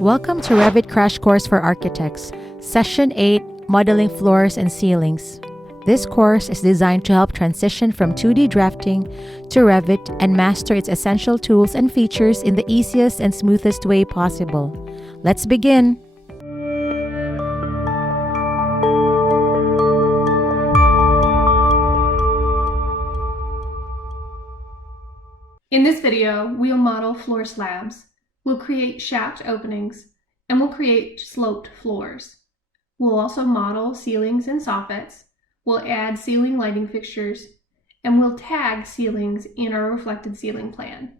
Welcome to Revit Crash Course for Architects, Session 8, Modeling Floors and Ceilings. This course is designed to help transition from 2D drafting to Revit and master its essential tools and features in the easiest and smoothest way possible. Let's begin! In this video, we'll model floor slabs, we'll create shaft openings, and we'll create sloped floors. We'll also model ceilings and soffits, we'll add ceiling lighting fixtures, and we'll tag ceilings in our reflected ceiling plan.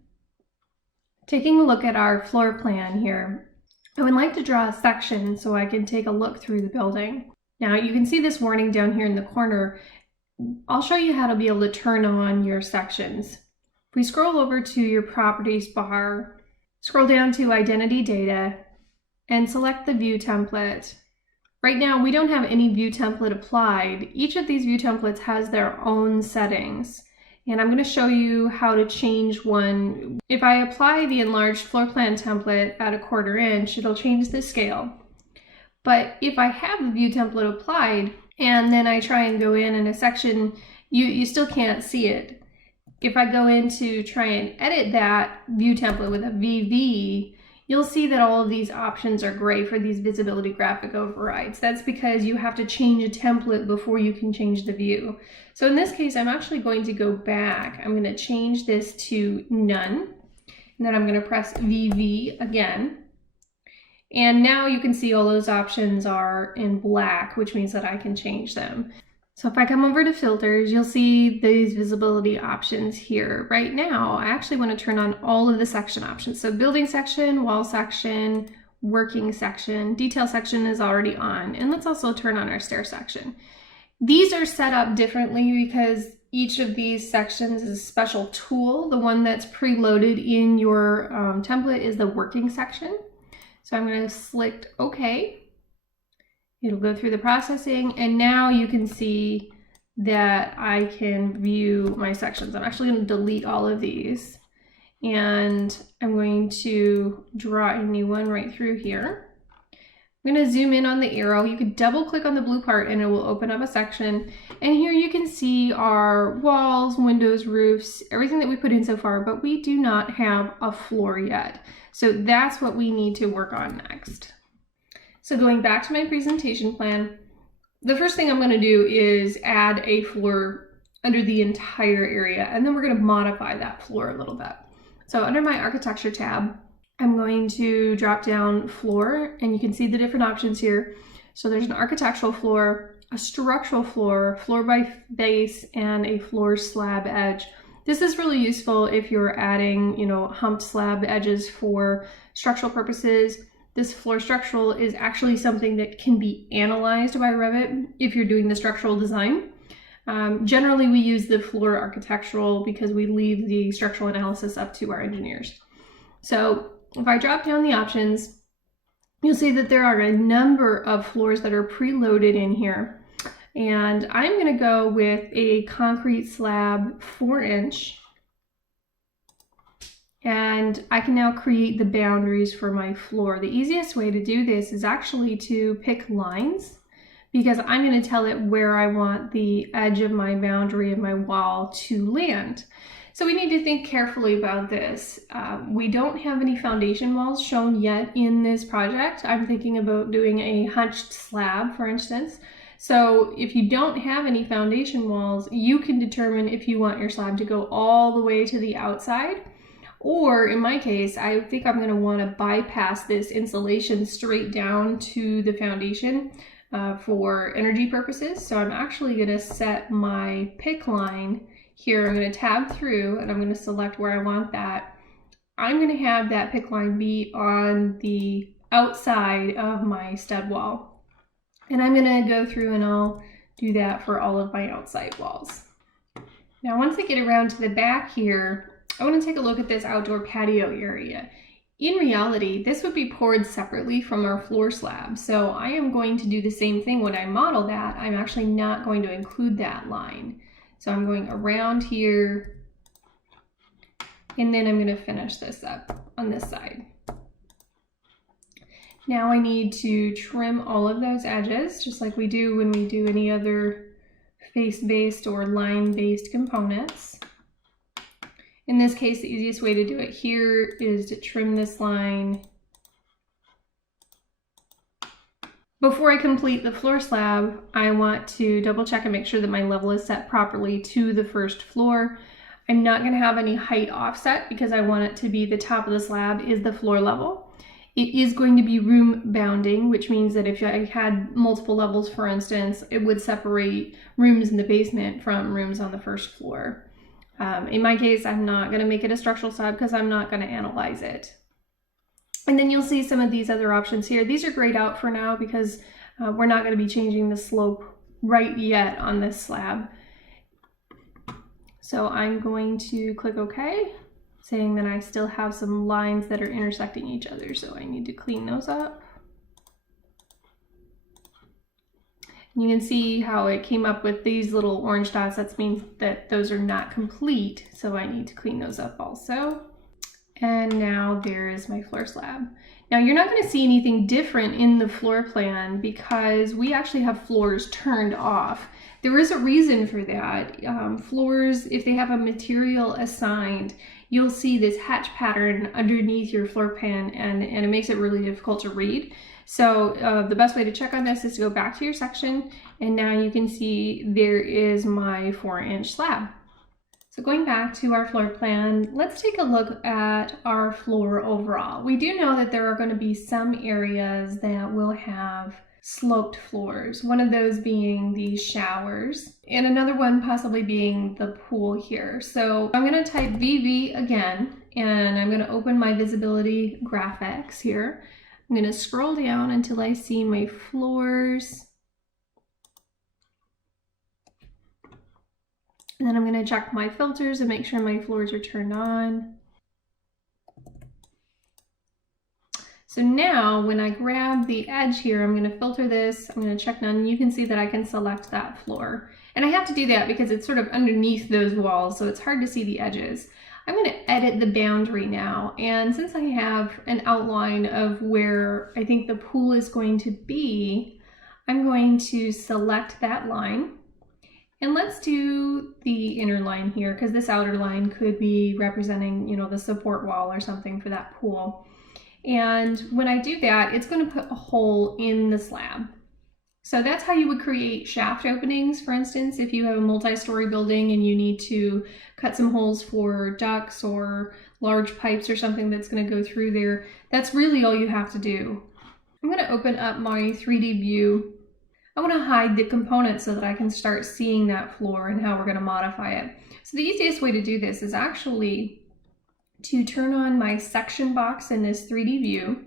Taking a look at our floor plan here, I would like to draw a section so I can take a look through the building. Now you can see this warning down here in the corner. I'll show you how to be able to turn on your sections. If we scroll over to your properties bar, scroll down to identity data and select the view template. Right now we don't have any view template applied. Each of these view templates has their own settings, and I'm going to show you how to change one. If I apply the enlarged floor plan template at 1/4 inch, it'll change the scale. But if I have the view template applied and then I try and go in a section, you still can't see it. If I go in to try and edit that view template with a VV, you'll see that all of these options are gray for these visibility graphic overrides. That's because you have to change a template before you can change the view. So in this case, I'm actually going to go back. I'm going to change this to none, and then I'm going to press VV again. And now you can see all those options are in black, which means that I can change them. So if I come over to filters, you'll see these visibility options here. Right now, I actually want to turn on all of the section options. So building section, wall section, working section, detail section is already on. And let's also turn on our stair section. These are set up differently because each of these sections is a special tool. The one that's preloaded in your template is the working section. So I'm going to select OK. It'll go through the processing, and now you can see that I can view my sections. I'm actually going to delete all of these, and I'm going to draw a new one right through here. I'm going to zoom in on the arrow. You could double click on the blue part and it will open up a section. And here you can see our walls, windows, roofs, everything that we put in so far, but we do not have a floor yet. So that's what we need to work on next. So going back to my presentation plan, the first thing I'm going to do is add a floor under the entire area, and then we're going to modify that floor a little bit. So under my architecture tab, I'm going to drop down floor, and you can see the different options here. So there's an architectural floor, a structural floor, floor by base, and a floor slab edge. This is really useful if you're adding, humped slab edges for structural purposes. This floor structural is actually something that can be analyzed by Revit if you're doing the structural design. Generally, we use the floor architectural because we leave the structural analysis up to our engineers. So if I drop down the options, you'll see that there are a number of floors that are preloaded in here. And I'm going to go with a concrete slab 4-inch. And I can now create the boundaries for my floor. The easiest way to do this is actually to pick lines, because I'm going to tell it where I want the edge of my boundary of my wall to land. So we need to think carefully about this. We don't have any foundation walls shown yet in this project. I'm thinking about doing a hunched slab, for instance. So if you don't have any foundation walls, you can determine if you want your slab to go all the way to the outside. Or in my case, I think I'm going to want to bypass this insulation straight down to the foundation for energy purposes. So I'm actually going to set my pick line here. I'm going to tab through and I'm going to select where I want that. I'm going to have that pick line be on the outside of my stud wall. And I'm going to go through and I'll do that for all of my outside walls. Now once I get around to the back here, I want to take a look at this outdoor patio area. In reality, this would be poured separately from our floor slab. So I am going to do the same thing when I model that. I'm actually not going to include that line. So I'm going around here, and then I'm going to finish this up on this side. Now I need to trim all of those edges, just like we do when we do any other face-based or line-based components. In this case, the easiest way to do it here is to trim this line. Before I complete the floor slab, I want to double check and make sure that my level is set properly to the first floor. I'm not going to have any height offset because I want it to be the top of the slab is the floor level. It is going to be room bounding, which means that if I had multiple levels, for instance, it would separate rooms in the basement from rooms on the first floor. In my case, I'm not going to make it a structural slab because I'm not going to analyze it. And then you'll see some of these other options here. These are grayed out for now because we're not going to be changing the slope right yet on this slab. So I'm going to click OK, saying that I still have some lines that are intersecting each other, so I need to clean those up. You can see how it came up with these little orange dots. That means that those are not complete, so I need to clean those up also. And now there is my floor slab. Now you're not going to see anything different in the floor plan because we actually have floors turned off. There is a reason for that. Floors, if they have a material assigned, you'll see this hatch pattern underneath your floor plan and it makes it really difficult to read. So the best way to check on this is to go back to your section, and now you can see there is my 4-inch slab. So going back to our floor plan, let's take a look at our floor overall. We do know that there are going to be some areas that will have sloped floors, one of those being the showers, and another one possibly being the pool here. So I'm going to type VV again, and I'm going to open my visibility graphics here. I'm going to scroll down until I see my floors. And then I'm going to check my filters and make sure my floors are turned on. So now when I grab the edge here, I'm going to filter this, I'm going to check none. You can see that I can select that floor. And I have to do that because it's sort of underneath those walls, so it's hard to see the edges. I'm going to edit the boundary now. And since I have an outline of where I think the pool is going to be, I'm going to select that line. And let's do the inner line here because this outer line could be representing, the support wall or something for that pool. And when I do that, it's going to put a hole in the slab. So that's how you would create shaft openings, for instance, if you have a multi-story building and you need to cut some holes for ducts or large pipes or something that's going to go through there. That's really all you have to do. I'm going to open up my 3D view. I want to hide the components so that I can start seeing that floor and how we're going to modify it. So the easiest way to do this is actually to turn on my section box in this 3D view.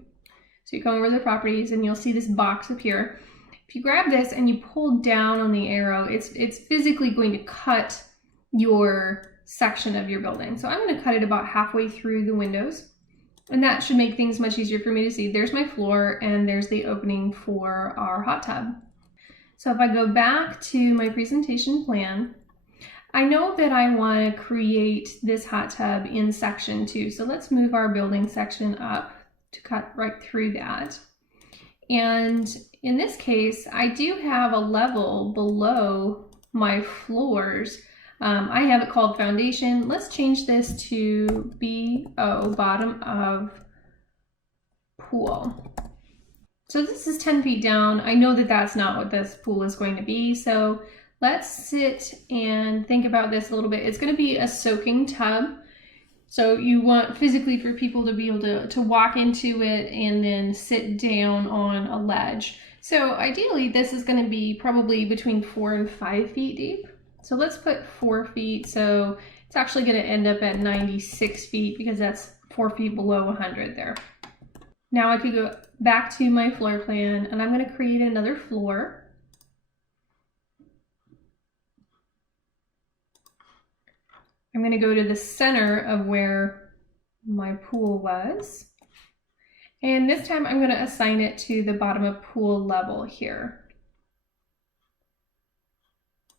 So you go over the properties and you'll see this box appear. If you grab this and you pull down on the arrow, it's physically going to cut your section of your building. So I'm going to cut it about halfway through the windows, and that should make things much easier for me to see. There's my floor and there's the opening for our hot tub. So if I go back to my presentation plan, I know that I want to create this hot tub in section 2. So let's move our building section up to cut right through that. And in this case, I do have a level below my floors. I have it called foundation. Let's change this to BO, bottom of pool. So this is 10 feet down. I know that that's not what this pool is going to be. So let's sit and think about this a little bit. It's going to be a soaking tub. So you want physically for people to be able to walk into it and then sit down on a ledge. So ideally this is going to be probably between 4 and 5 feet deep. So let's put 4 feet. So it's actually going to end up at 96 feet because that's 4 feet below 100 there. Now I could go back to my floor plan and I'm going to create another floor. I'm going to go to the center of where my pool was. And this time I'm going to assign it to the bottom of pool level here.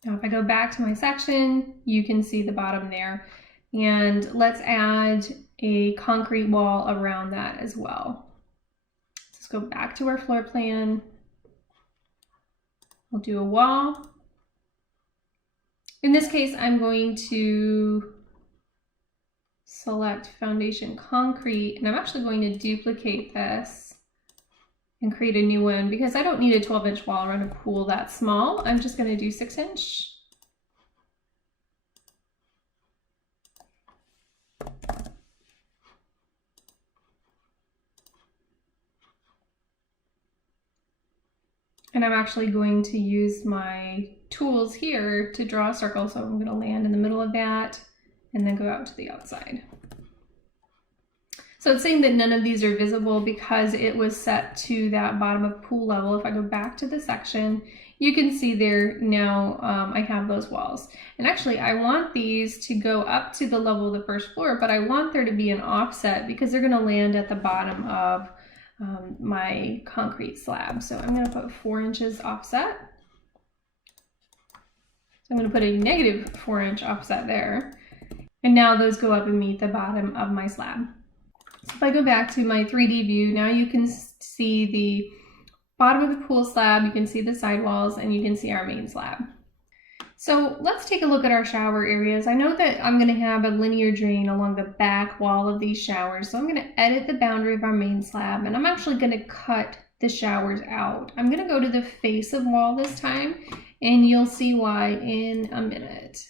Now if I go back to my section, you can see the bottom there. And let's add a concrete wall around that as well. go back to our floor plan. We'll do a wall. In this case, I'm going to select foundation concrete, and I'm actually going to duplicate this and create a new one because I don't need a 12-inch wall around a pool that small. I'm just going to do 6-inch. And I'm actually going to use my tools here to draw a circle. So I'm going to land in the middle of that and then go out to the outside. So it's saying that none of these are visible because it was set to that bottom of pool level. If I go back to the section, you can see there now I have those walls. And actually I want these to go up to the level of the first floor, but I want there to be an offset because they're going to land at the bottom of my concrete slab. So I'm going to put 4 inches offset. So I'm going to put a negative 4-inch offset there. And now those go up and meet the bottom of my slab. So if I go back to my 3D view, now you can see the bottom of the pool slab, you can see the sidewalls, and you can see our main slab. So let's take a look at our shower areas. I know that I'm going to have a linear drain along the back wall of these showers. So I'm going to edit the boundary of our main slab, and I'm actually going to cut the showers out. I'm going to go to the face of wall this time, and you'll see why in a minute.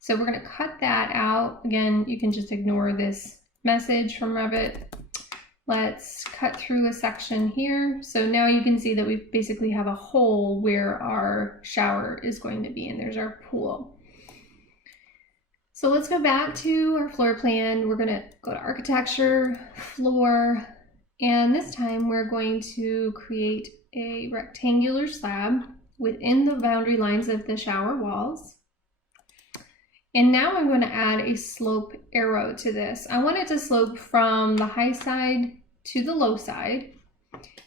So we're going to cut that out. Again, you can just ignore this message from Revit. Let's cut through a section here. So now you can see that we basically have a hole where our shower is going to be, and there's our pool. So let's go back to our floor plan. We're going to go to architecture, floor, and this time we're going to create a rectangular slab within the boundary lines of the shower walls. And now I'm going to add a slope arrow to this. I want it to slope from the high side to the low side.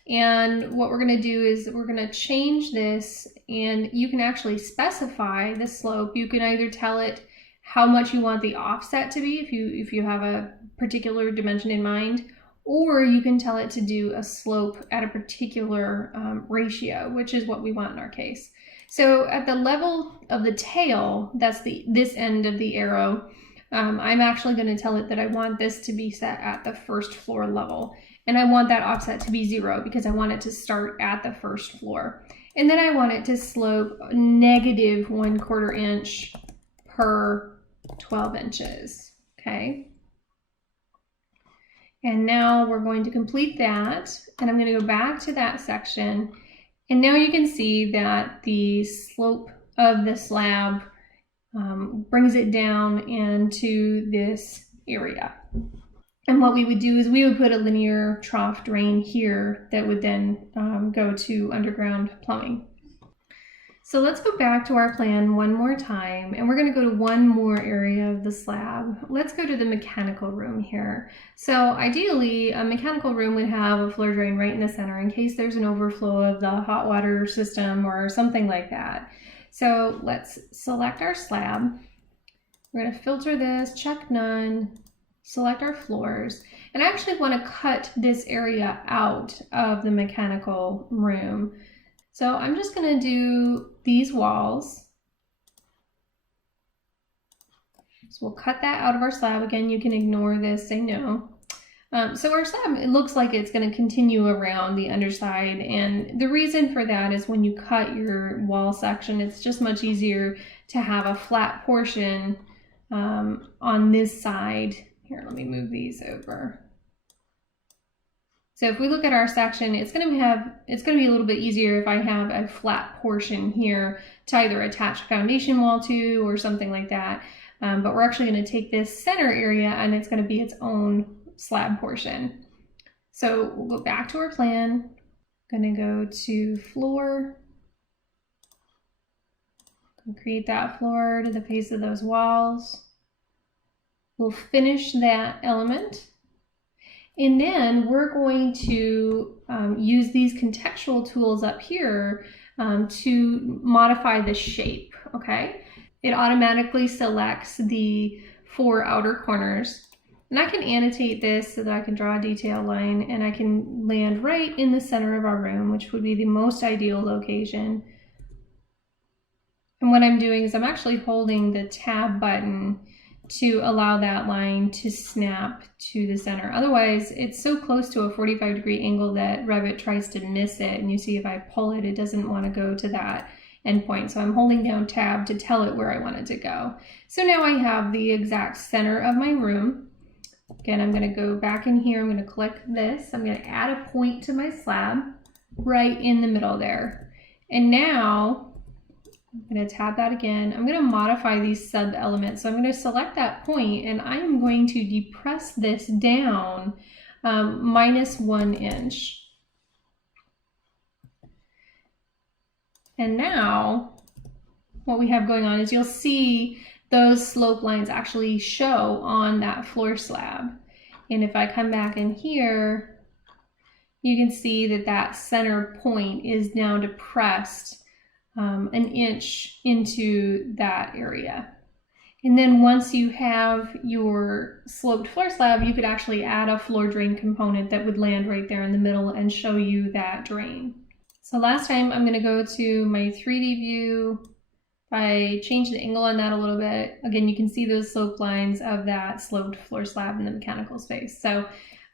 And what we're going to do is we're going to change this, and you can actually specify the slope. You can either tell it how much you want the offset to be if you have a particular dimension in mind, or you can tell it to do a slope at a particular ratio, which is what we want in our case. So at the level of the tail, that's this end of the arrow, I'm actually going to tell it that I want this to be set at the first floor level. And I want that offset to be 0 because I want it to start at the first floor. And then I want it to slope negative 1/4 inch per 12 inches. Okay. And now we're going to complete that. And I'm going to go back to that section. And now you can see that the slope of the slab brings it down into this area. And what we would do is we would put a linear trough drain here that would then go to underground plumbing. So let's go back to our plan one more time, and we're going to go to one more area of the slab. Let's go to the mechanical room here. So ideally, a mechanical room would have a floor drain right in the center in case there's an overflow of the hot water system or something like that. So let's select our slab. We're going to filter this, check none, select our floors, and I actually want to cut this area out of the mechanical room. So I'm just going to do these walls. So we'll cut that out of our slab. Again, you can ignore this, say no. So our slab, it looks like it's going to continue around the underside. And the reason for that is when you cut your wall section, it's just much easier to have a flat portion on this side. Here, let me move these over. So if we look at our section, it's going to be a little bit easier if I have a flat portion here to either attach a foundation wall to or something like that. But we're actually going to take this center area and it's going to be its own slab portion. So we'll go back to our plan. I'm going to go to floor. Create that floor to the face of those walls. We'll finish that element. And then we're going to use these contextual tools up here to modify the shape, okay? It automatically selects the 4 outer corners. And I can annotate this so that I can draw a detail line and I can land right in the center of our room, which would be the most ideal location. And what I'm doing is I'm actually holding the tab button to allow that line to snap to the center. Otherwise, it's so close to a 45-degree angle that Revit tries to miss it. And you see if I pull it, it doesn't want to go to that endpoint. So I'm holding down tab to tell it where I want it to go. So now I have the exact center of my room. Again, I'm going to go back in here. I'm going to click this. I'm going to add a point to my slab right in the middle there. And now I'm going to tab that again. I'm going to modify these sub elements. So I'm going to select that point and I'm going to depress this down -1 inch. And now what we have going on is you'll see those slope lines actually show on that floor slab. And if I come back in here, you can see that that center point is now depressed 1 inch into that area. And then once you have your sloped floor slab, you could actually add a floor drain component that would land right there in the middle and show you that drain. So last time I'm going to go to my 3D view. I changed the angle on that a little bit. Again, you can see those slope lines of that sloped floor slab in the mechanical space. So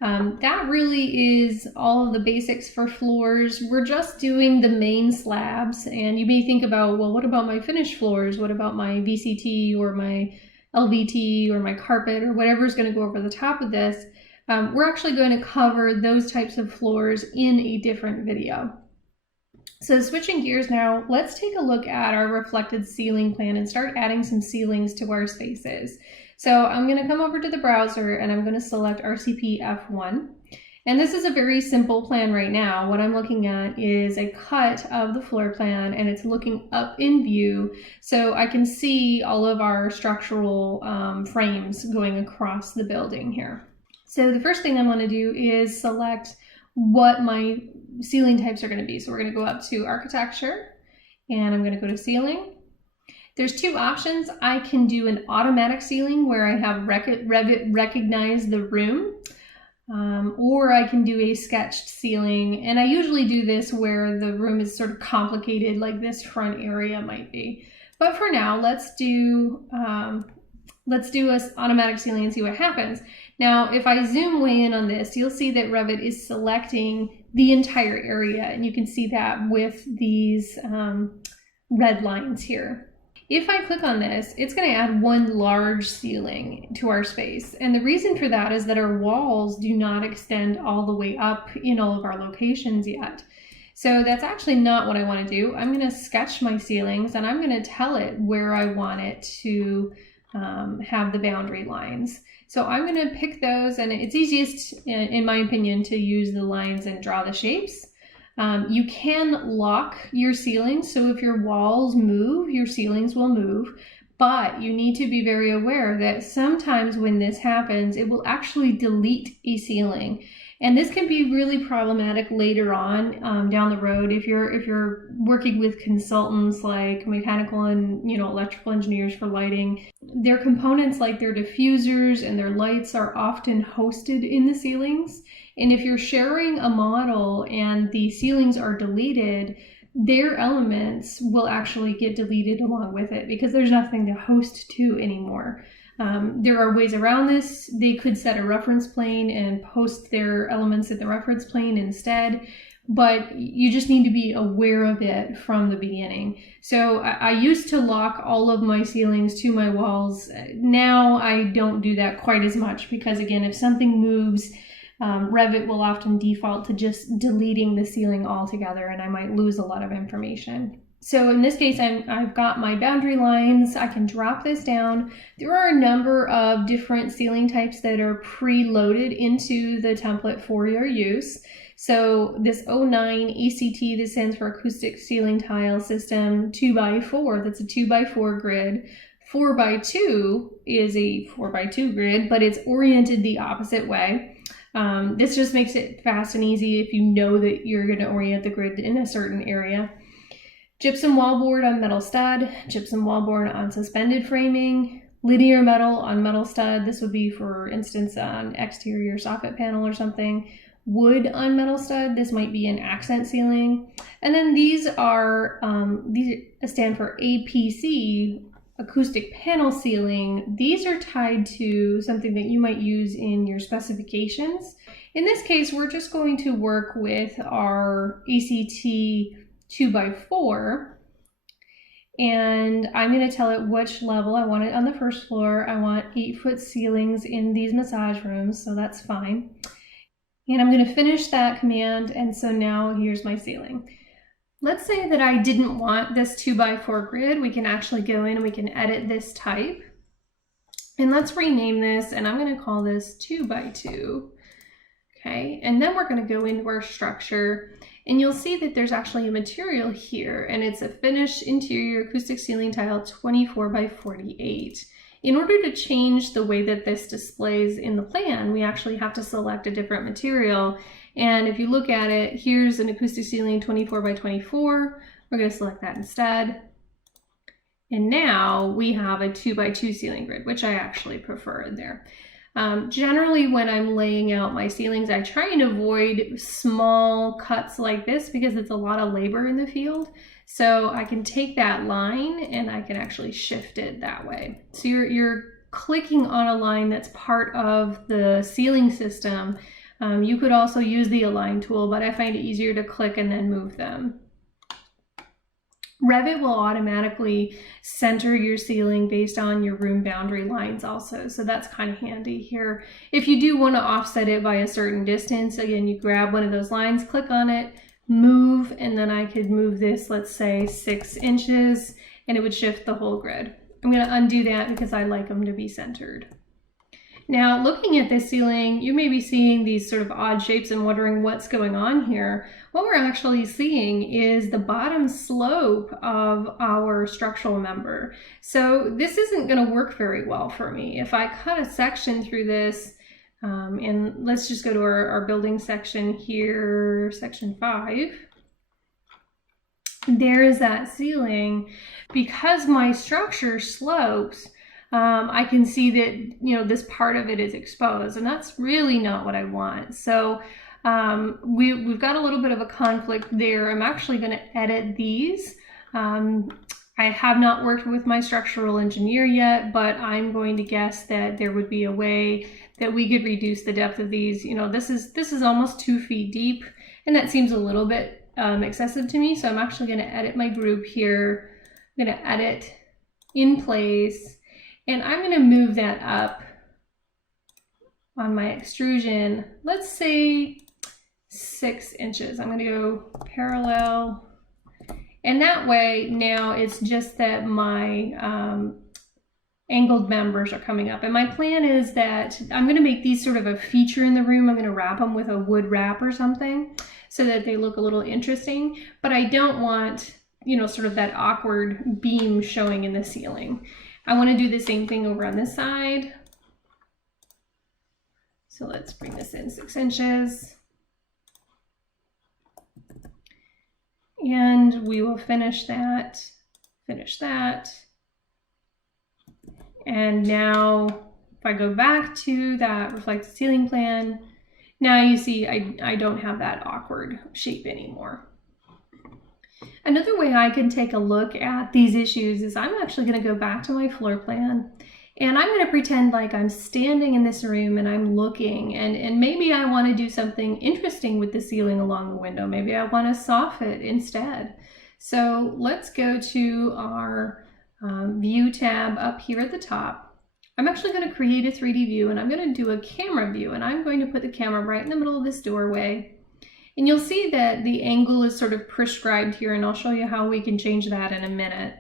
that really is all of the basics for floors. We're just doing the main slabs, and you may think about, well, what about my finished floors? What about my VCT or my LVT or my carpet or whatever is going to go over the top of this? We're actually going to cover those types of floors in a different video. So switching gears now, let's take a look at our reflected ceiling plan and start adding some ceilings to our spaces. So I'm going to come over to the browser and I'm going to select RCP F1. And this is a very simple plan right now. What I'm looking at is a cut of the floor plan and it's looking up in view. So I can see all of our structural frames going across the building here. So the first thing I want to do is select what my ceiling types are going to be. So we're going to go up to architecture and I'm going to go to ceiling. There's two options. I can do an automatic ceiling where I have Revit recognize the room, or I can do a sketched ceiling. And I usually do this where the room is sort of complicated, like this front area might be. But for now, let's do an automatic ceiling and see what happens. Now, if I zoom way in on this, you'll see that Revit is selecting the entire area, and you can see that with these red lines here. If I click on this, it's going to add one large ceiling to our space. And the reason for that is that our walls do not extend all the way up in all of our locations yet. So that's actually not what I want to do. I'm going to sketch my ceilings and I'm going to tell it where I want it to have the boundary lines. So I'm going to pick those, and it's easiest, in my opinion, to use the lines and draw the shapes. You can lock your ceilings, so if your walls move, your ceilings will move, but you need to be very aware that sometimes when this happens, it will actually delete a ceiling. And this can be really problematic later on down the road if you're working with consultants like mechanical and electrical engineers for lighting. Their components like their diffusers and their lights are often hosted in the ceilings. And if you're sharing a model and the ceilings are deleted, their elements will actually get deleted along with it because there's nothing to host to anymore. There are ways around this. They could set a reference plane and post their elements in the reference plane instead, but you just need to be aware of it from the beginning. So I used to lock all of my ceilings to my walls. Now I don't do that quite as much because, again, if something moves, Revit will often default to just deleting the ceiling altogether, and I might lose a lot of information. So in this case, I've got my boundary lines. I can drop this down. There are a number of different ceiling types that are preloaded into the template for your use. So this 09 ACT, this stands for Acoustic Ceiling Tile System 2x4. That's a 2x4 grid. 4x2 is a 4x2 grid, but it's oriented the opposite way. This just makes it fast and easy if you know that you're going to orient the grid in a certain area. Gypsum wallboard on metal stud, gypsum wallboard on suspended framing, linear metal on metal stud. This would be, for instance, an exterior soffit panel or something. Wood on metal stud. This might be an accent ceiling. And then these stand for APC, acoustic panel ceiling. These are tied to something that you might use in your specifications. In this case, we're just going to work with our ACT 2x4. And I'm going to tell it which level. I want it on the first floor. I want 8-foot ceilings in these massage rooms, so that's fine. And I'm going to finish that command, and so now here's my ceiling. Let's say that I didn't want this 2x4 grid. We can actually go in and we can edit this type. And let's rename this, and I'm going to call this 2x2. Okay, and then we're going to go into our structure, and you'll see that there's actually a material here, and it's a finished interior acoustic ceiling tile 24x48. In order to change the way that this displays in the plan, we actually have to select a different material. And if you look at it, here's an acoustic ceiling 24x24. We're going to select that instead. And now we have a 2x2 ceiling grid, which I actually prefer in there. Generally, when I'm laying out my ceilings, I try and avoid small cuts like this because it's a lot of labor in the field. So I can take that line and I can actually shift it that way. So you're clicking on a line that's part of the ceiling system. You could also use the align tool, but I find it easier to click and then move them. Revit will automatically center your ceiling based on your room boundary lines also, so that's kind of handy here. If you do want to offset it by a certain distance, again, you grab one of those lines, click on it, move, and then I could move this, let's say 6 inches, and it would shift the whole grid. I'm going to undo that because I like them to be centered. Now, looking at this ceiling, you may be seeing these sort of odd shapes and wondering what's going on here. What we're actually seeing is the bottom slope of our structural member. So this isn't going to work very well for me. If I cut a section through this, and let's just go to our building section here, section 5. There's that ceiling. Because my structure slopes, I can see that, you know, this part of it is exposed, and that's really not what I want. So we've got a little bit of a conflict there. I'm actually going to edit these. I have not worked with my structural engineer yet, but I'm going to guess that there would be a way that we could reduce the depth of these. You know, this is almost 2 feet deep, and that seems a little bit excessive to me. So I'm actually going to edit my group here. I'm going to edit in place. And I'm going to move that up on my extrusion, let's say 6 inches. I'm going to go parallel. And that way now it's just that my angled members are coming up. And my plan is that I'm going to make these sort of a feature in the room. I'm going to wrap them with a wood wrap or something so that they look a little interesting. But I don't want, you know, sort of that awkward beam showing in the ceiling. I want to do the same thing over on this side. So let's bring this in 6 inches. And we will finish that. And now if I go back to that reflected ceiling plan, now you see I don't have that awkward shape anymore. Another way I can take a look at these issues is I'm actually going to go back to my floor plan, and I'm going to pretend like I'm standing in this room and I'm looking, and maybe I want to do something interesting with the ceiling along the window. Maybe I want to soffit instead. So let's go to our view tab up here at the top. I'm actually going to create a 3D view, and I'm going to do a camera view, and I'm going to put the camera right in the middle of this doorway. And you'll see that the angle is sort of prescribed here, and I'll show you how we can change that in a minute.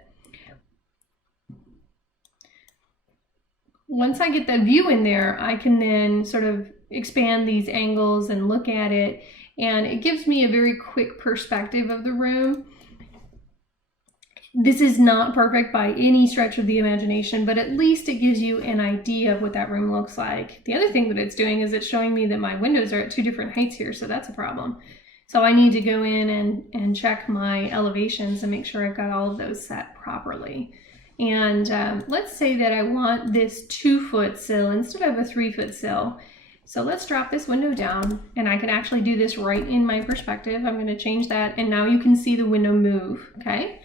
Once I get the view in there, I can then sort of expand these angles and look at it, and it gives me a very quick perspective of the room. This is not perfect by any stretch of the imagination, but at least it gives you an idea of what that room looks like. The other thing that it's doing is it's showing me that my windows are at 2 different heights here, so that's a problem. So I need to go in and check my elevations and make sure I've got all of those set properly. And let's say that I want this 2-foot sill instead of a 3-foot sill. So let's drop this window down, and I can actually do this right in my perspective. I'm going to change that, and now you can see the window move, okay?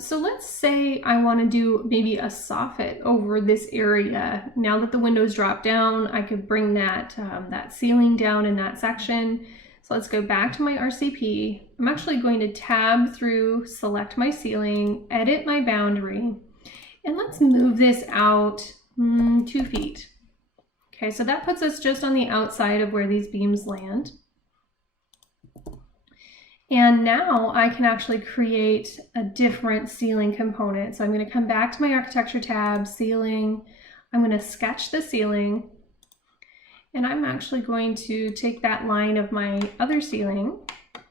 So let's say I want to do maybe a soffit over this area. Now that the window's dropped down, I could bring that, that ceiling down in that section. So let's go back to my RCP. I'm actually going to tab through, select my ceiling, edit my boundary, and let's move this out 2 feet. Okay, so that puts us just on the outside of where these beams land. And now I can actually create a different ceiling component. So I'm going to come back to my architecture tab, ceiling. I'm going to sketch the ceiling. And I'm actually going to take that line of my other ceiling. I'm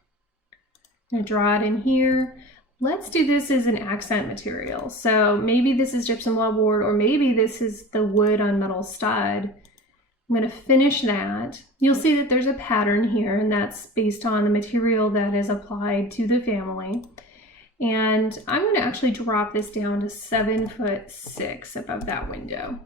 going to draw it in here. Let's do this as an accent material. So maybe this is gypsum wallboard, or maybe this is the wood on metal stud. I'm going to finish that. You'll see that there's a pattern here, and that's based on the material that is applied to the family. And I'm going to actually drop this down to 7'6" above that window.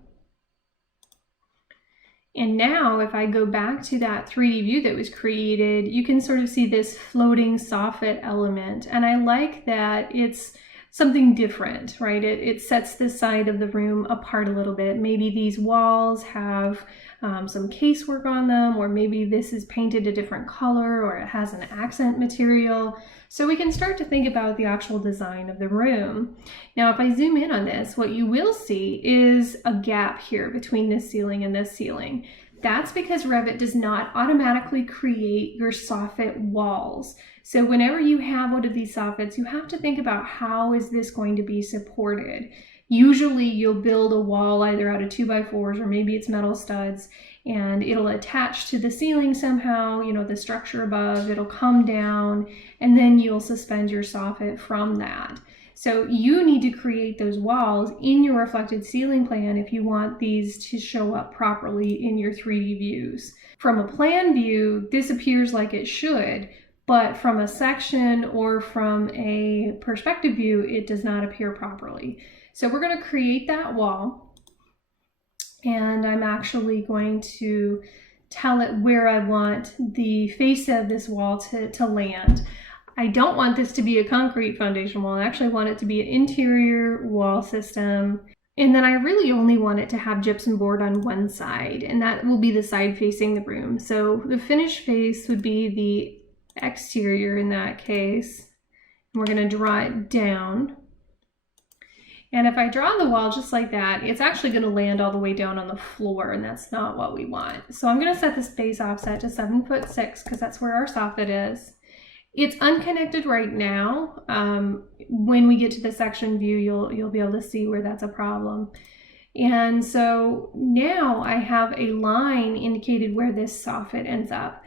And now if I go back to that 3D view that was created, you can sort of see this floating soffit element. And I like that it's something different, right? It sets this side of the room apart a little bit. Maybe these walls have some casework on them, or maybe this is painted a different color, or it has an accent material. So we can start to think about the actual design of the room. Now, if I zoom in on this, what you will see is a gap here between this ceiling and this ceiling. That's because Revit does not automatically create your soffit walls. So whenever you have one of these soffits, you have to think about how is this going to be supported. Usually you'll build a wall either out of 2x4s, or maybe it's metal studs, and it'll attach to the ceiling somehow, you know, the structure above, it'll come down, and then you'll suspend your soffit from that. So you need to create those walls in your reflected ceiling plan if you want these to show up properly in your 3D views. From a plan view, this appears like it should, but from a section or from a perspective view, it does not appear properly. So we're going to create that wall, and I'm actually going to tell it where I want the face of this wall to land. I don't want this to be a concrete foundation wall. I actually want it to be an interior wall system. And then I really only want it to have gypsum board on one side, and that will be the side facing the room. So the finished face would be the exterior in that case. And we're going to draw it down. And if I draw the wall just like that, it's actually going to land all the way down on the floor, and that's not what we want. So I'm going to set this base offset to 7'6" because that's where our soffit is. It's unconnected right now. When we get to the section view, you'll be able to see where that's a problem. And so now I have a line indicated where this soffit ends up.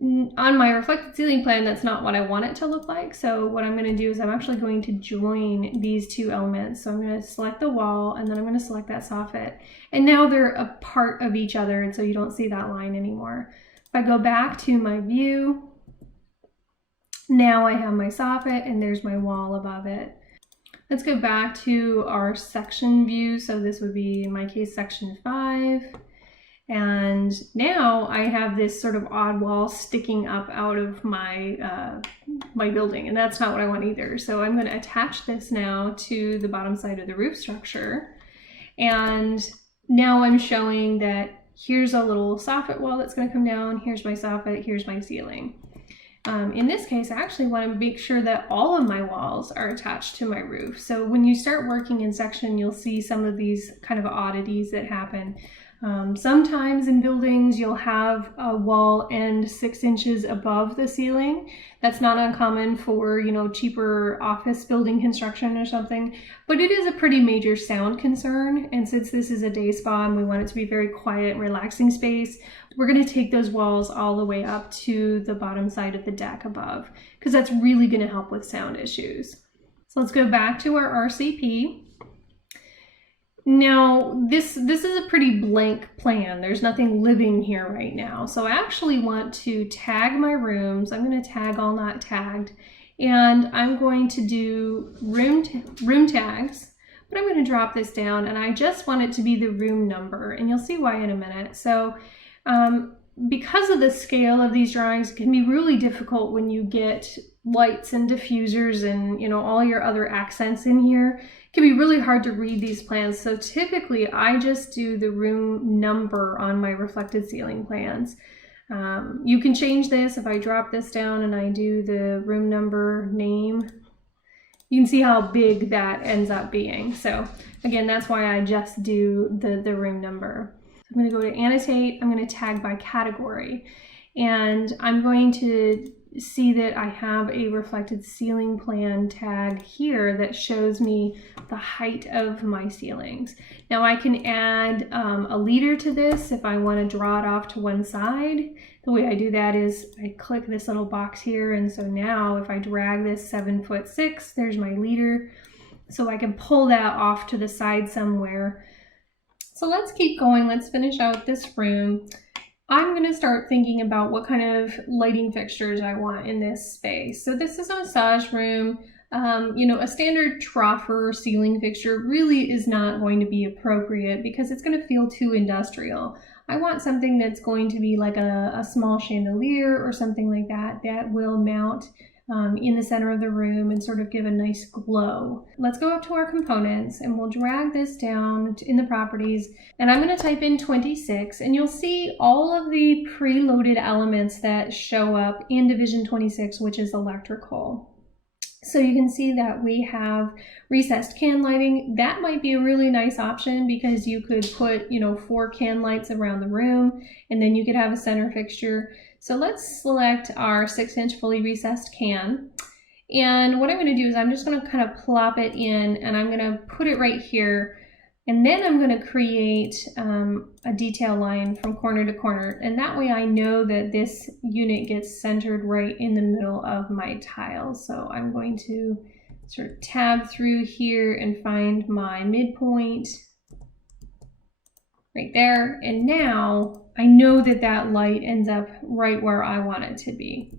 On my reflected ceiling plan, that's not what I want it to look like. So what I'm going to do is I'm actually going to join these two elements. So I'm going to select the wall, and then I'm going to select that soffit. And now they're a part of each other, and so you don't see that line anymore. If I go back to my view, now I have my soffit, and there's my wall above it. Let's go back to our section view. So this would be, in my case, section 5. And now I have this sort of odd wall sticking up out of my my building, and that's not what I want either. So I'm going to attach this now to the bottom side of the roof structure. And now I'm showing that here's a little soffit wall that's going to come down. Here's my soffit, here's my ceiling. In this case, I actually want to make sure that all of my walls are attached to my roof. So when you start working in section, you'll see some of these kind of oddities that happen. Sometimes in buildings, you'll have a wall end 6 inches above the ceiling. That's not uncommon for, you know, cheaper office building construction or something, but it is a pretty major sound concern. And since this is a day spa and we want it to be very quiet and relaxing space, we're going to take those walls all the way up to the bottom side of the deck above, because that's really going to help with sound issues. So let's go back to our RCP. Now, this is a pretty blank plan. There's nothing living here right now. So I actually want to tag my rooms. I'm going to tag all not tagged, and I'm going to do room tags, but I'm going to drop this down, and I just want it to be the room number, and you'll see why in a minute. So because of the scale of these drawings, it can be really difficult when you get lights and diffusers and, you know, all your other accents in here. It can be really hard to read these plans. So typically I just do the room number on my reflected ceiling plans. You can change this. If I drop this down and I do the room number name, you can see how big that ends up being. So again, that's why I just do the room number. I'm going to go to annotate, I'm going to tag by category, and I'm going to see that I have a reflected ceiling plan tag here that shows me the height of my ceilings. Now I can add a leader to this if I want to draw it off to one side. The way I do that is I click this little box here, and so now if I drag this 7'6", there's my leader, so I can pull that off to the side somewhere. So let's keep going. Let's finish out this room. I'm going to start thinking about what kind of lighting fixtures I want in this space. So this is a massage room. You know, a standard troffer ceiling fixture really is not going to be appropriate because it's going to feel too industrial. I want something that's going to be like a small chandelier or something like that that will mount in the center of the room and sort of give a nice glow. Let's go up to our components and we'll drag this down in the properties, and I'm going to type in 26, and you'll see all of the preloaded elements that show up in Division 26, which is electrical. So you can see that we have recessed can lighting. That might be a really nice option because you could put, you know, 4 can lights around the room, and then you could have a center fixture. So let's select our 6-inch fully recessed can. And what I'm going to do is I'm just going to kind of plop it in, and I'm going to put it right here. And then I'm going to create a detail line from corner to corner. And that way I know that this unit gets centered right in the middle of my tiles. So I'm going to sort of tab through here and find my midpoint right there. And now I know that that light ends up right where I want it to be.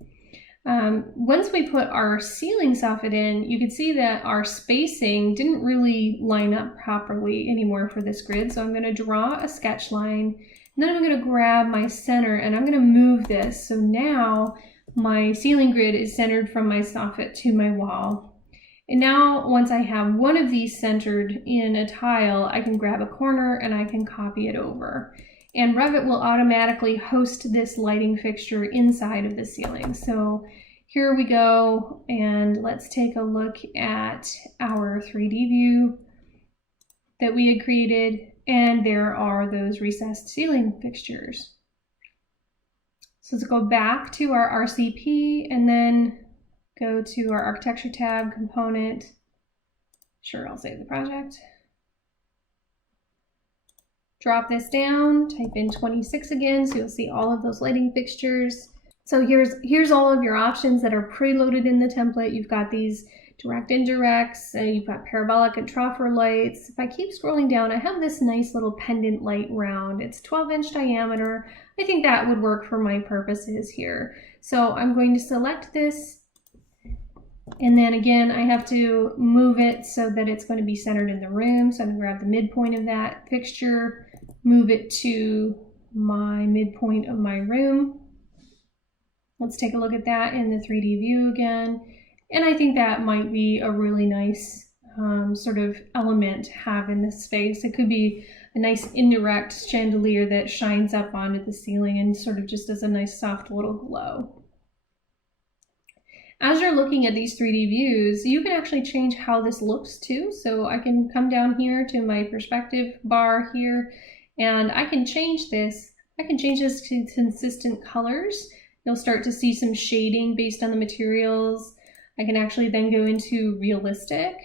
Once we put our ceiling soffit in, you can see that our spacing didn't really line up properly anymore for this grid. So I'm going to draw a sketch line, and then I'm going to grab my center and I'm going to move this. So now my ceiling grid is centered from my soffit to my wall. And now once I have one of these centered in a tile, I can grab a corner and I can copy it over. And Revit will automatically host this lighting fixture inside of the ceiling. So here we go, and let's take a look at our 3D view that we had created, and there are those recessed ceiling fixtures. So let's go back to our RCP and then go to our architecture tab component. Sure, I'll save the project. Drop this down, type in 26 again, so you'll see all of those lighting fixtures. So here's all of your options that are preloaded in the template. You've got these direct indirects, you've got parabolic and troffer lights. If I keep scrolling down, I have this nice little pendant light round. It's 12-inch diameter. I think that would work for my purposes here. So I'm going to select this, and then again, I have to move it so that it's going to be centered in the room. So I'm going to grab the midpoint of that fixture, move it to my midpoint of my room. Let's take a look at that in the 3D view again. And I think that might be a really nice sort of element to have in this space. It could be a nice indirect chandelier that shines up onto the ceiling and sort of just does a nice soft little glow. As you're looking at these 3D views, you can actually change how this looks too. So I can come down here to my perspective bar here, and I can change this. I can change this to consistent colors. You'll start to see some shading based on the materials. I can actually then go into realistic,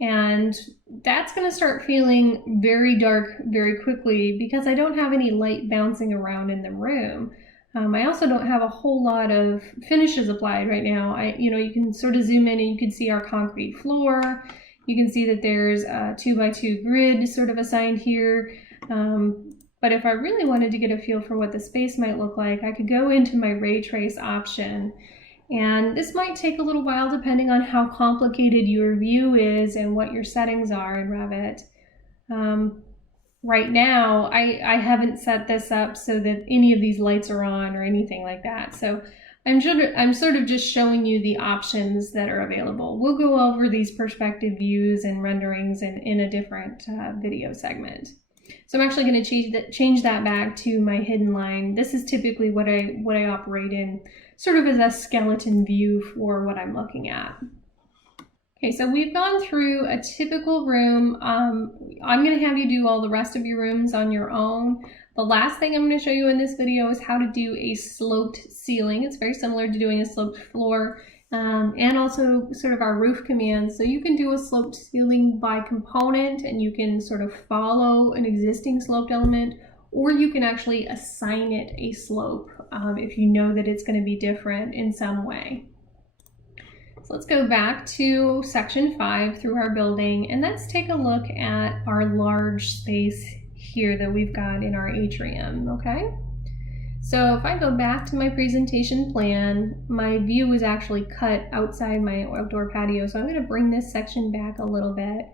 and that's going to start feeling very dark very quickly because I don't have any light bouncing around in the room. I also don't have a whole lot of finishes applied right now. You can sort of zoom in and you can see our concrete floor. You can see that there's a 2x2 grid sort of assigned here. But if I really wanted to get a feel for what the space might look like, I could go into my ray trace option, And this might take a little while depending on how complicated your view is and what your settings are in Revit. Right now, I haven't set this up so that any of these lights are on or anything like that. So I'm sort of just showing you the options that are available. We'll go over these perspective views and renderings in a different video segment. So I'm actually going to change that back to my hidden line. This is typically what I operate in, sort of as a skeleton view for what I'm looking at. Okay, so we've gone through a typical room. I'm going to have you do all the rest of your rooms on your own. The last thing I'm going to show you in this video is how to do a sloped ceiling. It's very similar to doing a sloped floor, and also sort of our roof commands. So you can do a sloped ceiling by component, and you can sort of follow an existing sloped element, or you can actually assign it a slope if you know that it's going to be different in some way. So let's go back to section 5 through our building, and let's take a look at our large space here that we've got in our atrium, okay? So if I go back to my presentation plan, my view is actually cut outside my outdoor patio, so I'm going to bring this section back a little bit.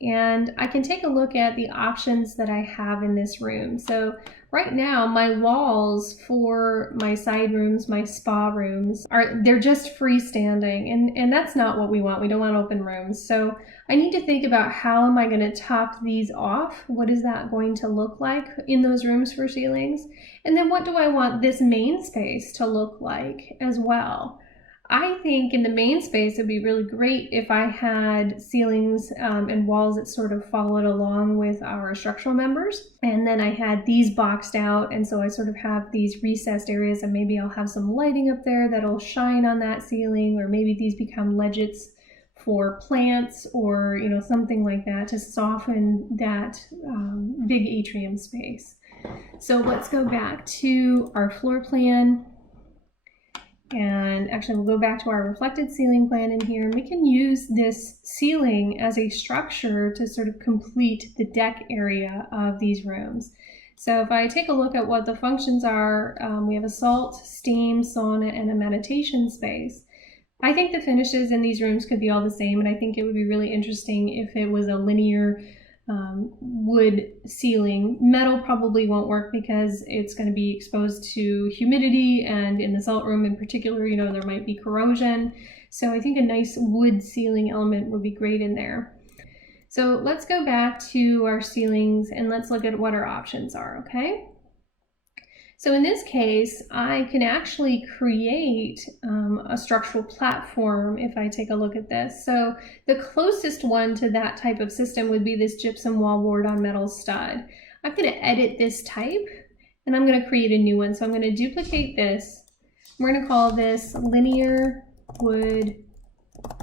And I can take a look at the options that I have in this room. So right now, my walls for my side rooms, my spa rooms, they're just freestanding, and that's not what we want. We don't want open rooms. So I need to think about how am I going to top these off? What is that going to look like in those rooms for ceilings? And then what do I want this main space to look like as well? I think in the main space, it'd be really great if I had ceilings and walls that sort of followed along with our structural members. And then I had these boxed out. And so I sort of have these recessed areas, and maybe I'll have some lighting up there that'll shine on that ceiling, or maybe these become ledges for plants, or something like that to soften that big atrium space. So let's go back to our floor plan. And actually, we'll go back to our reflected ceiling plan in here, and we can use this ceiling as a structure to sort of complete the deck area of these rooms. So if I take a look at what the functions are, we have a salt, steam, sauna, and a meditation space. I think the finishes in these rooms could be all the same, and I think it would be really interesting if it was a linear wood ceiling. Metal probably won't work because it's going to be exposed to humidity, and in the salt room in particular, there might be corrosion. So I think a nice wood ceiling element would be great in there. So let's go back to our ceilings and let's look at what our options are, okay? So in this case, I can actually create a structural platform if I take a look at this. So the closest one to that type of system would be this gypsum wallboard on metal stud. I'm going to edit this type, and I'm going to create a new one. So I'm going to duplicate this. We're going to call this linear wood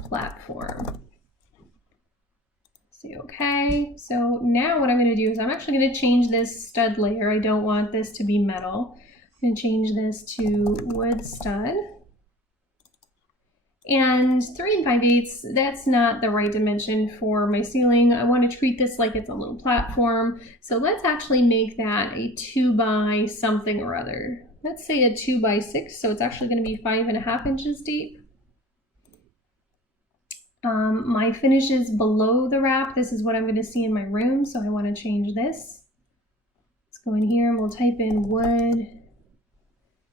platform. Okay, so now what I'm going to do is I'm actually going to change this stud layer. I don't want this to be metal. I'm going to change this to wood stud. And 3 5/8, that's not the right dimension for my ceiling. I want to treat this like it's a little platform. So let's actually make that a 2 by something or other. Let's say a 2 by 6, so it's actually going to be 5.5 inches deep. My finishes below the wrap, this is what I'm going to see in my room, so I want to change this. Let's go in here and we'll type in wood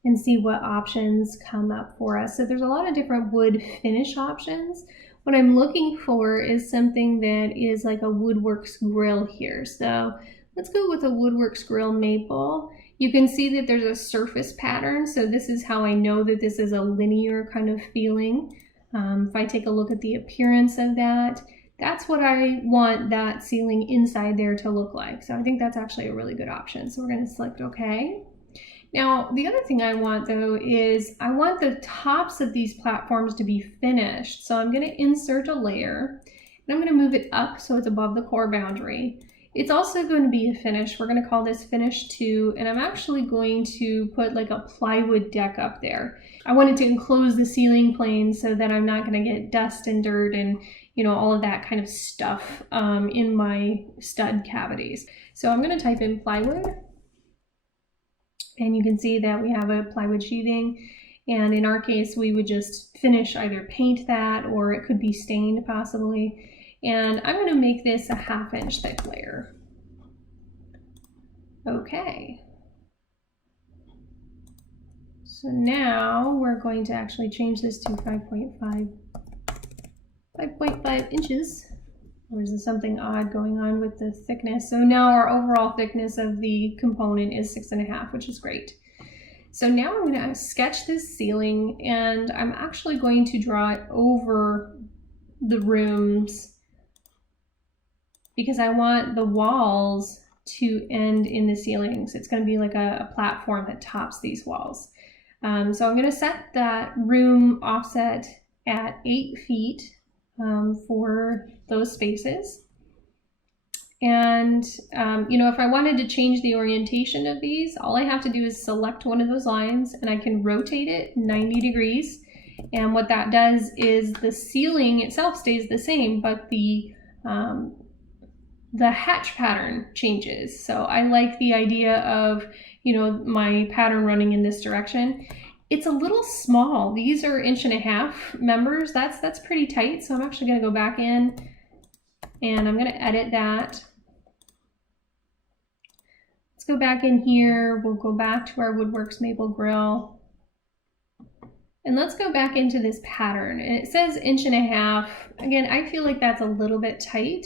and see what options come up for us. So there's a lot of different wood finish options. What I'm looking for is something that is like a Woodworks grill here. So let's go with a Woodworks grill maple. You can see that there's a surface pattern, so this is how I know that this is a linear kind of feeling. If I take a look at the appearance of that, that's what I want that ceiling inside there to look like. So I think that's actually a really good option. So we're going to select OK. Now, the other thing I want though is I want the tops of these platforms to be finished. So I'm going to insert a layer and I'm going to move it up so it's above the core boundary. It's also going to be a finish. We're going to call this finish 2, and I'm actually going to put like a plywood deck up there. I wanted to enclose the ceiling plane so that I'm not going to get dust and dirt and all of that kind of stuff in my stud cavities. So I'm going to type in plywood, and you can see that we have a plywood sheathing. And in our case, we would just finish, either paint that or it could be stained possibly. And I'm going to make this a 1/2 inch thick layer. Okay. So now we're going to actually change this to 5.5 inches. Or is there something odd going on with the thickness? So now our overall thickness of the component is 6.5, which is great. So now I'm going to sketch this ceiling, and I'm actually going to draw it over the rooms because I want the walls to end in the ceilings. It's going to be like a platform that tops these walls. So I'm going to set that room offset at 8 feet for those spaces. And, if I wanted to change the orientation of these, all I have to do is select one of those lines and I can rotate it 90 degrees. And what that does is the ceiling itself stays the same, but the hatch pattern changes. So I like the idea of, my pattern running in this direction. It's a little small. These are 1.5 inch members. That's pretty tight. So I'm actually going to go back in and I'm going to edit that. Let's go back in here. We'll go back to our Woodworks Maple Grill. And let's go back into this pattern. And it says 1.5 inches. Again, I feel like that's a little bit tight.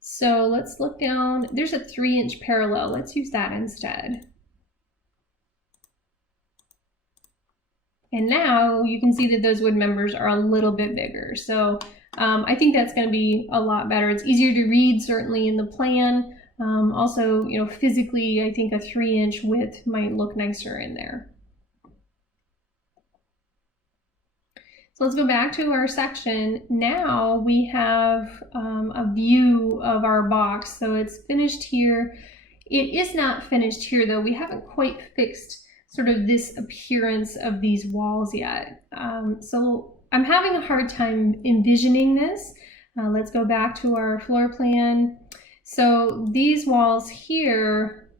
So let's look down. There's a 3-inch parallel. Let's use that instead. And now you can see that those wood members are a little bit bigger. So I think that's going to be a lot better. It's easier to read, certainly in the plan. Also, physically, I think a 3-inch width might look nicer in there. So let's go back to our section. Now we have a view of our box. So it's finished here. It is not finished here though. We haven't quite fixed sort of this appearance of these walls yet. So I'm having a hard time envisioning this. Let's go back to our floor plan. So these walls here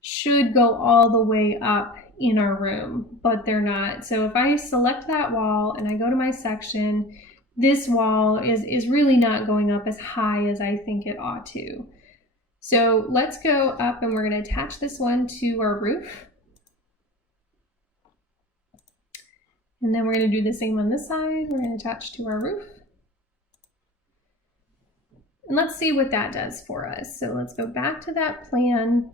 should go all the way up in our room, but they're not. So if I select that wall and I go to my section, this wall is really not going up as high as I think it ought to. So let's go up and we're going to attach this one to our roof. And then we're going to do the same on this side. We're going to attach to our roof. And let's see what that does for us. So let's go back to that plan.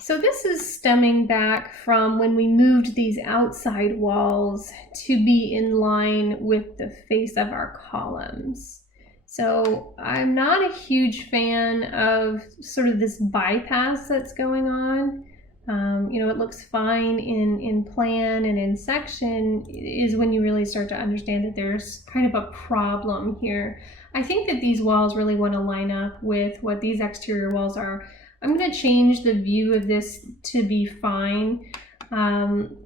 So this is stemming back from when we moved these outside walls to be in line with the face of our columns. So I'm not a huge fan of sort of this bypass that's going on. It looks fine in plan and in section is when you really start to understand that there's kind of a problem here. I think that these walls really want to line up with what these exterior walls are. I'm going to change the view of this to be fine.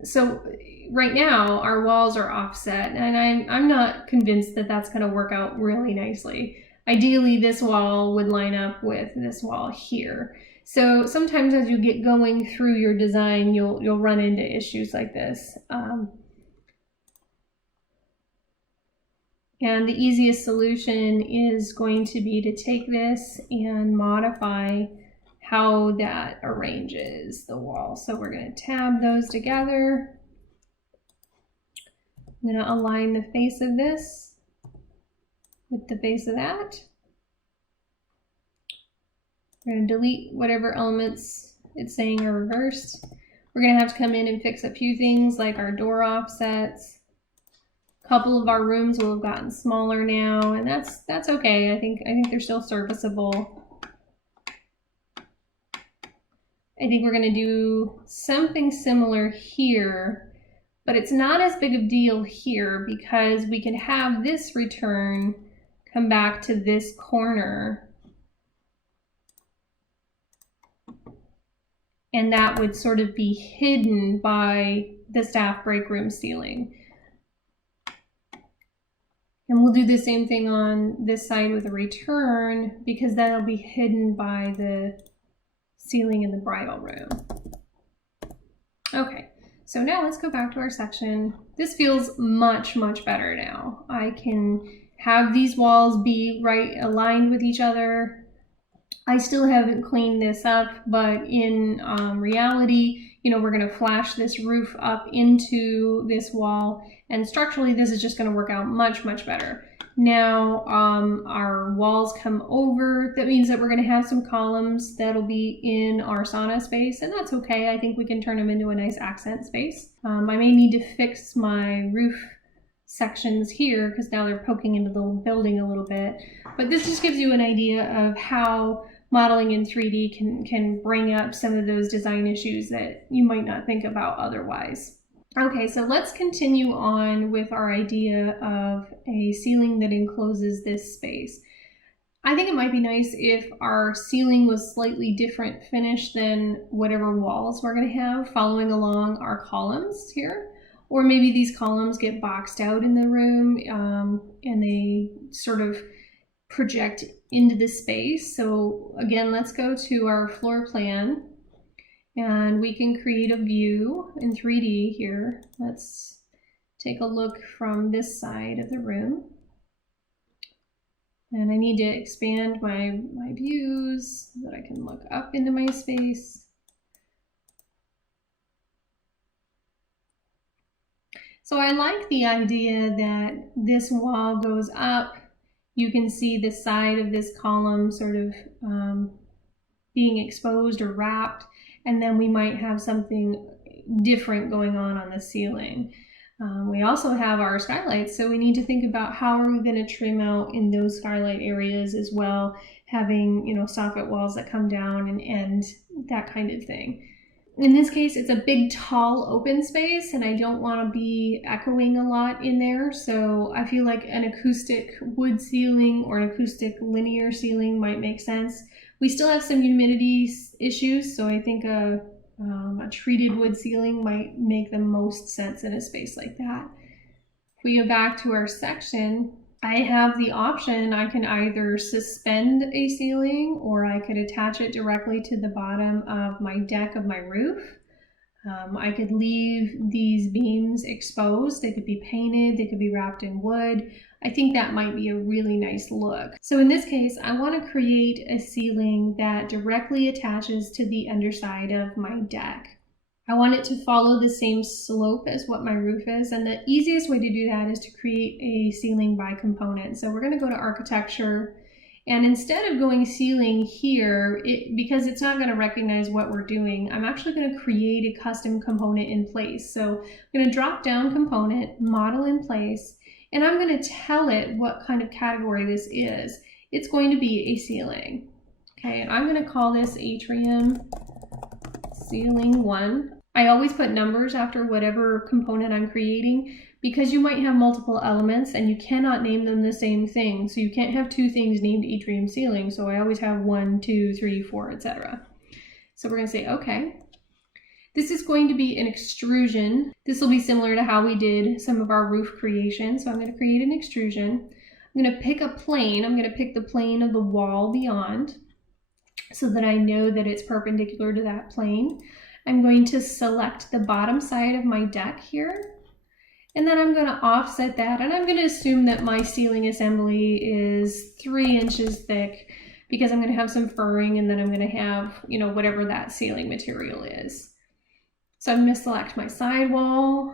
So right now our walls are offset and I'm not convinced that that's going to work out really nicely. Ideally this wall would line up with this wall here. So sometimes as you get going through your design, you'll run into issues like this. And the easiest solution is going to be to take this and modify how that arranges the wall. So we're going to tab those together. I'm going to align the face of this with the face of that. We're going to delete whatever elements it's saying are reversed. We're going to have to come in and fix a few things like our door offsets. A couple of our rooms will have gotten smaller now, and that's okay. I think they're still serviceable. I think we're going to do something similar here, but it's not as big a deal here because we can have this return come back to this corner, and that would sort of be hidden by the staff break room ceiling. And we'll do the same thing on this side with a return because that'll be hidden by the ceiling in the bridal room. Okay, so now let's go back to our section. This feels much, much better now. I can have these walls be right aligned with each other. I still haven't cleaned this up, but in reality, you know, we're going to flash this roof up into this wall, and structurally this is just going to work out much, much better. Now our walls come over. That means that we're going to have some columns that'll be in our sauna space, and that's okay. I think we can turn them into a nice accent space. I may need to fix my roof sections here because now they're poking into the building a little bit, but this just gives you an idea of how modeling in 3D can bring up some of those design issues that you might not think about otherwise. Okay, so let's continue on with our idea of a ceiling that encloses this space. I think it might be nice if our ceiling was slightly different finish than whatever walls we're going to have following along our columns here. Or maybe these columns get boxed out in the room and they sort of project into the space. So again, let's go to our floor plan and we can create a view in 3D here. Let's take a look from this side of the room. And I need to expand my views so that I can look up into my space. So I like the idea that this wall goes up. You can see the side of this column sort of being exposed or wrapped, and then we might have something different going on the ceiling. We also have our skylights, so we need to think about how are we going to trim out in those skylight areas as well, having, you know, soffit walls that come down and that kind of thing. In this case, it's a big, tall, open space, and I don't want to be echoing a lot in there, so I feel like an acoustic wood ceiling or an acoustic linear ceiling might make sense. We still have some humidity issues, so I think a treated wood ceiling might make the most sense in a space like that. If we go back to our section, I have the option, I can either suspend a ceiling or I could attach it directly to the bottom of my deck of my roof. I could leave these beams exposed. They could be painted, they could be wrapped in wood. I think that might be a really nice look. So in this case, I want to create a ceiling that directly attaches to the underside of my deck. I want it to follow the same slope as what my roof is, and the easiest way to do that is to create a ceiling by component. So we're going to go to architecture, and instead of going ceiling here, because it's not going to recognize what we're doing, I'm actually going to create a custom component in place. So I'm going to drop down component, model in place, and I'm going to tell it what kind of category this is. It's going to be a ceiling. Okay, and I'm going to call this atrium ceiling 1. I always put numbers after whatever component I'm creating because you might have multiple elements and you cannot name them the same thing. So you can't have two things named atrium ceiling. So I always have 1, 2, 3, 4, etc. So we're going to say, okay. This is going to be an extrusion. This will be similar to how we did some of our roof creation. So I'm going to create an extrusion. I'm going to pick a plane. I'm going to pick the plane of the wall beyond so that I know that it's perpendicular to that plane. I'm going to select the bottom side of my deck here, and then I'm going to offset that, and I'm going to assume that my ceiling assembly is 3 inches thick because I'm going to have some furring, and then I'm going to have, you know, whatever that ceiling material is. So I'm going to select my sidewall,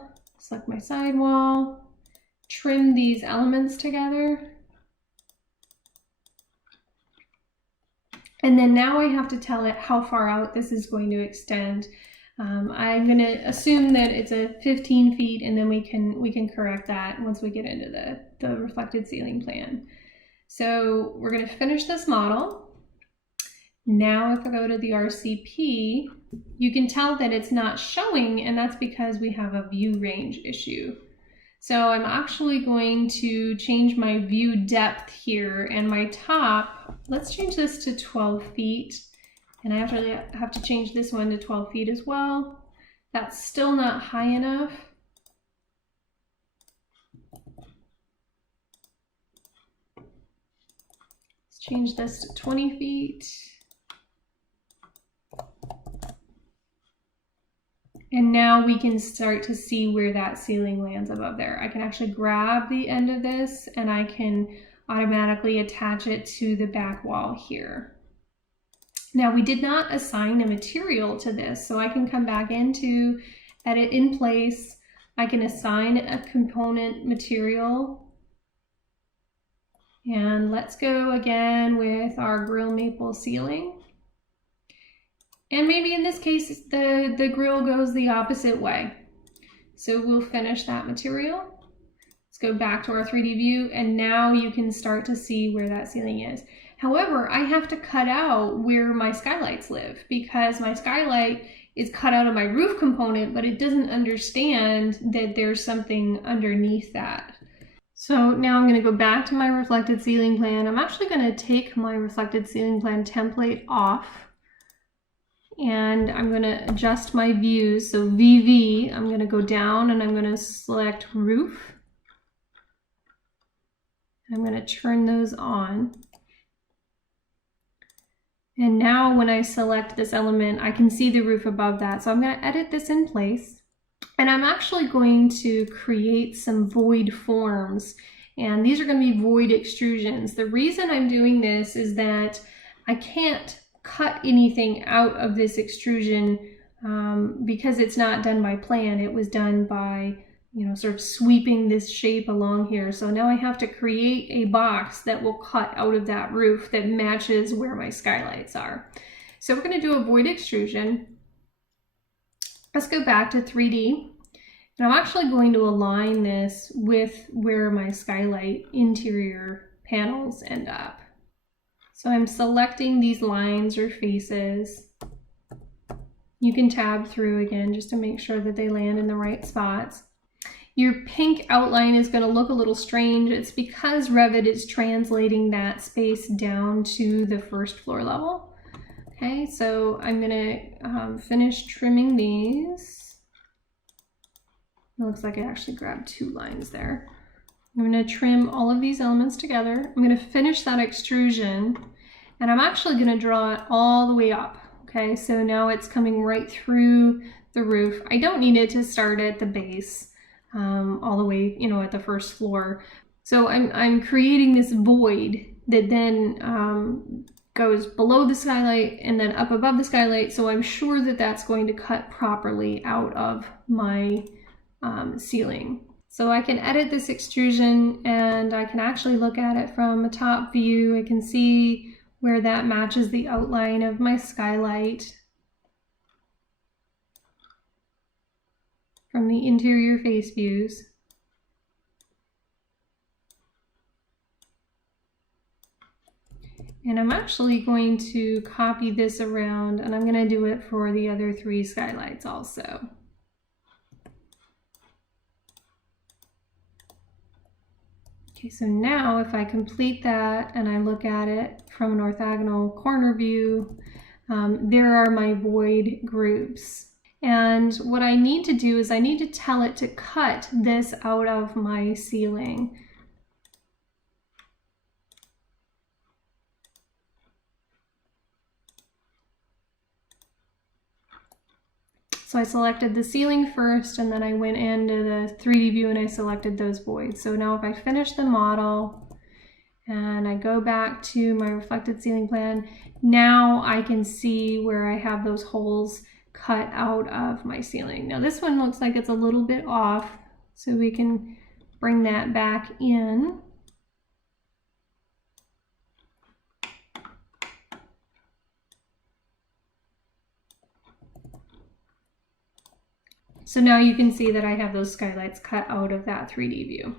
trim these elements together. And then now I have to tell it how far out this is going to extend. I'm going to assume that it's a 15 feet, and then we can correct that once we get into the reflected ceiling plan. So we're going to finish this model. Now if I go to the RCP, you can tell that it's not showing, and that's because we have a view range issue. So I'm actually going to change my view depth here, and my top, let's change this to 12 feet. And I have to change this one to 12 feet as well. That's still not high enough. Let's change this to 20 feet. And now we can start to see where that ceiling lands above there. I can actually grab the end of this and I can automatically attach it to the back wall here. Now we did not assign a material to this, so I can come back into Edit in Place. I can assign a component material. And let's go again with our grill maple ceiling. And maybe in this case, the grill goes the opposite way. So we'll finish that material. Let's go back to our 3D view, and now you can start to see where that ceiling is. However, I have to cut out where my skylights live because my skylight is cut out of my roof component, but it doesn't understand that there's something underneath that. So now I'm going to go back to my reflected ceiling plan. I'm actually going to take my reflected ceiling plan template off. And I'm going to adjust my views. So VV, I'm going to go down and I'm going to select roof. I'm going to turn those on. And now when I select this element, I can see the roof above that. So I'm going to edit this in place. And I'm actually going to create some void forms. And these are going to be void extrusions. The reason I'm doing this is that I can't cut anything out of this extrusion because it's not done by plan. It was done by, sort of sweeping this shape along here. So now I have to create a box that will cut out of that roof that matches where my skylights are. So we're going to do a void extrusion. Let's go back to 3D. And I'm actually going to align this with where my skylight interior panels end up. So I'm selecting these lines or faces. You can tab through again just to make sure that they land in the right spots. Your pink outline is going to look a little strange. It's because Revit is translating that space down to the first floor level. Okay, so I'm going to finish trimming these. It looks like I actually grabbed 2 lines there. I'm going to trim all of these elements together. I'm going to finish that extrusion, and I'm actually going to draw it all the way up. Okay, so now it's coming right through the roof. I don't need it to start at the base, all the way, at the first floor. So I'm creating this void that then goes below the skylight and then up above the skylight. So I'm sure that that's going to cut properly out of my ceiling. So I can edit this extrusion and I can actually look at it from a top view. I can see where that matches the outline of my skylight from the interior face views. And I'm actually going to copy this around, and I'm going to do it for the other 3 skylights also. Okay, so now if I complete that and I look at it from an orthogonal corner view, there are my void groups. And what I need to do is I need to tell it to cut this out of my ceiling. So I selected the ceiling first, and then I went into the 3D view and I selected those voids. So now if I finish the model and I go back to my reflected ceiling plan, now I can see where I have those holes cut out of my ceiling. Now this one looks like it's a little bit off, so we can bring that back in. So now you can see that I have those skylights cut out of that 3D view.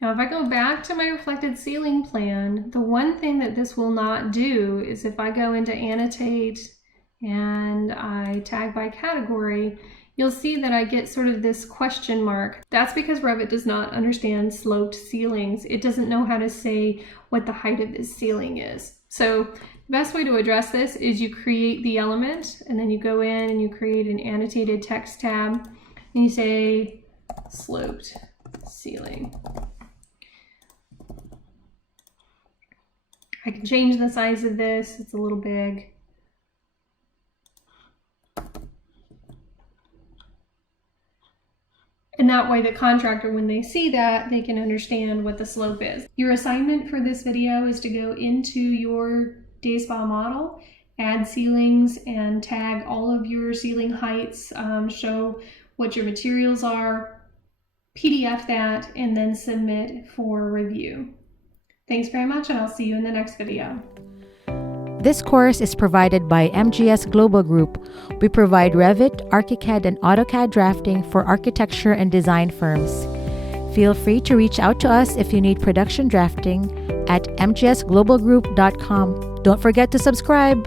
Now if I go back to my reflected ceiling plan, the one thing that this will not do is if I go into annotate and I tag by category, you'll see that I get sort of this question mark. That's because Revit does not understand sloped ceilings. It doesn't know how to say what the height of this ceiling is. So the best way to address this is you create the element and then you go in and you create an annotated text tab and you say sloped ceiling. I can change the size of this. It's a little big. And that way the contractor, when they see that, they can understand what the slope is. Your assignment for this video is to go into your day spa model, add ceilings, and tag all of your ceiling heights, show what your materials are, PDF that, and then submit for review. Thanks very much, and I'll see you in the next video. This course is provided by MGS Global Group. We provide Revit, ArchiCAD, and AutoCAD drafting for architecture and design firms. Feel free to reach out to us if you need production drafting at mgsglobalgroup.com. Don't forget to subscribe.